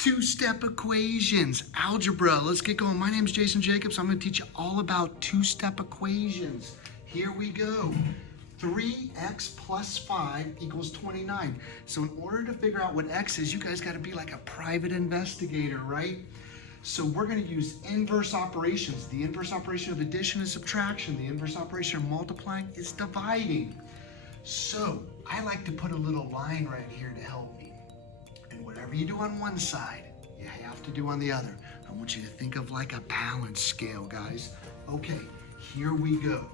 Two-step equations, algebra. Let's get going. My name is Jason Jacobs. I'm going to teach you all about two-step equations. Here we go. 3x plus 5 equals 29. So in order to figure out what x is, you guys got to be like a private investigator, right? So we're going to use inverse operations. The inverse operation of addition is subtraction. The inverse operation of multiplying is dividing. So I like to put a little line right here to help me. And whatever you do on one side, you have to do on the other. I want you to think of like a balance scale, guys. Okay, here we go.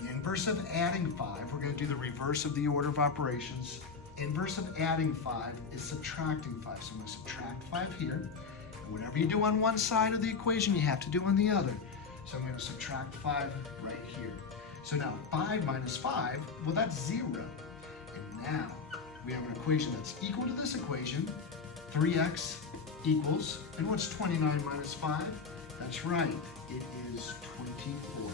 The inverse of adding 5, we're going to do the reverse of the order of operations. Inverse of adding 5 is subtracting 5. So I'm going to subtract 5 here. And whatever you do on one side of the equation, you have to do on the other. So I'm going to subtract 5 right here. So now 5 minus 5, well, that's 0. And now we have an equation that's equal to this equation. 3x equals, and what's 29 minus 5? That's right, it is 24.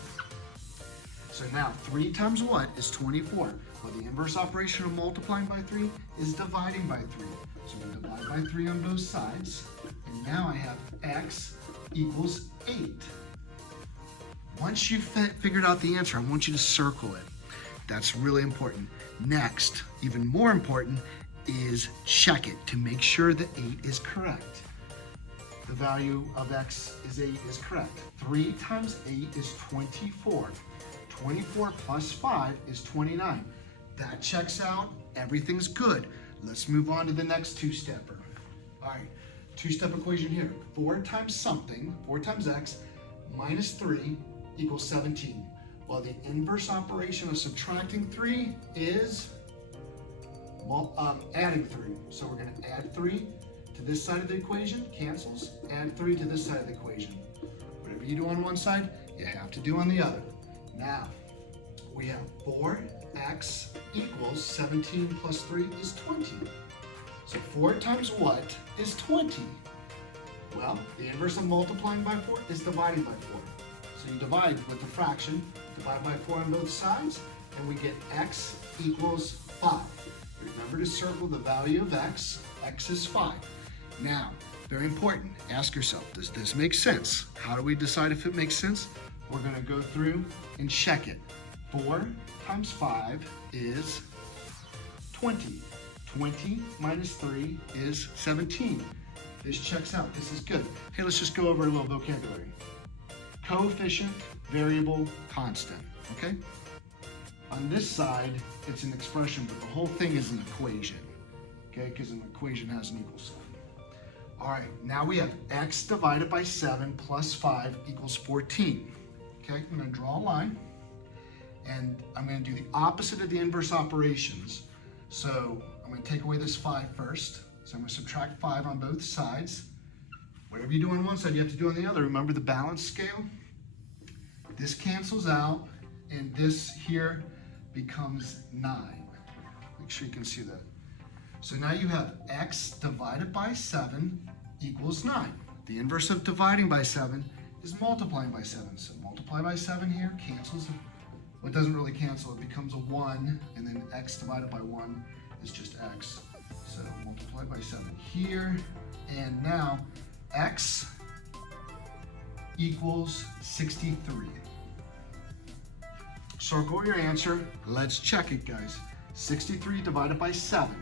So now 3 times what is 24? Well, the inverse operation of multiplying by 3 is dividing by 3. So we'll divide by 3 on both sides. And now I have x equals 8. Once you've figured out the answer, I want you to circle it. That's really important. Next, even more important, is check it to make sure that 8 is correct. The value of x is 8 is correct. 3 times 8 is 24. 24 plus 5 is 29. That checks out. Everything's good. Let's move on to the next two-stepper. All right, two-step equation here. 4 times something, 4 times x, minus 3 equals 17. Well, the inverse operation of subtracting 3 is adding 3. So we're going to add 3 to this side of the equation, cancels. Add 3 to this side of the equation. Whatever you do on one side, you have to do on the other. Now, we have 4x equals 17 plus 3 is 20. So 4 times what is 20? Well, the inverse of multiplying by 4 is dividing by 4. So you divide with the fraction, divide by 4 on both sides, and we get x equals 5. Remember to circle the value of x. X is 5. Now, very important, ask yourself, does this make sense? How do we decide if it makes sense? We're going to go through and check it. 4 times 5 is 20. 20 minus 3 is 17. This checks out. This is good. Hey, let's just go over a little vocabulary. Coefficient, variable, constant, okay? On this side, it's an expression, but the whole thing is an equation, okay? Because an equation has an equal sign. All right, now we have x divided by 7 plus 5 equals 14. Okay, I'm going to draw a line, and I'm going to do the opposite of the inverse operations. So I'm going to take away this 5 first. So I'm going to subtract 5 on both sides. Whatever you do on one side, you have to do on the other. Remember the balance scale? This cancels out, and this here becomes 9. Make sure you can see that. So now you have x divided by 7 equals 9. The inverse of dividing by 7 is multiplying by 7. So multiply by 7 here, cancels. Well, it doesn't really cancel, it becomes a 1, and then x divided by 1 is just x. So multiply by 7 here, and now x equals 63. Circle your answer. Let's check it, guys. 63 divided by 7,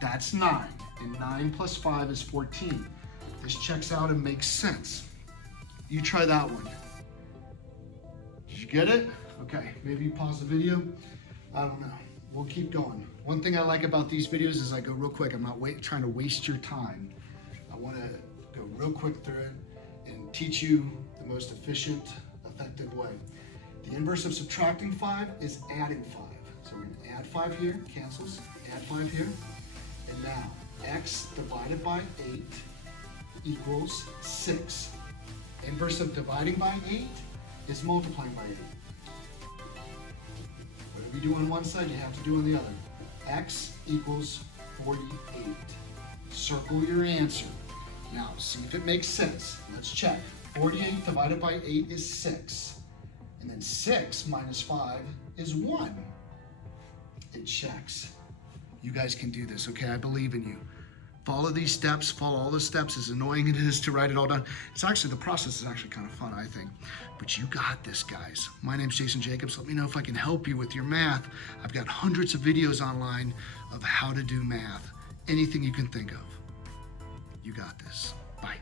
that's 9. And 9 plus 5 is 14. This checks out and makes sense. You try that one. Did you get it? Okay, maybe you pause the video. I don't know. We'll keep going. One thing I like about these videos is I go real quick. I'm not trying to waste your time. I want to go real quick through it and teach you the most efficient, effective way. The inverse of subtracting 5 is adding 5. So we're going to add 5 here, cancels, add 5 here. And now, x divided by 8 equals 6. Inverse of dividing by 8 is multiplying by 8. Whatever you do on one side, you have to do on the other. X equals 48. Circle your answer. Now, see if it makes sense. Let's check. 48 divided by 8 is 6. And then 6 minus 5 is 1. It checks. You guys can do this, okay? I believe in you. Follow these steps, follow all the steps, as annoying it is to write it all down. The process is actually kind of fun, I think. But you got this, guys. My name's Jason Jacobs. Let me know if I can help you with your math. I've got hundreds of videos online of how to do math. Anything you can think of. You got this. Bye.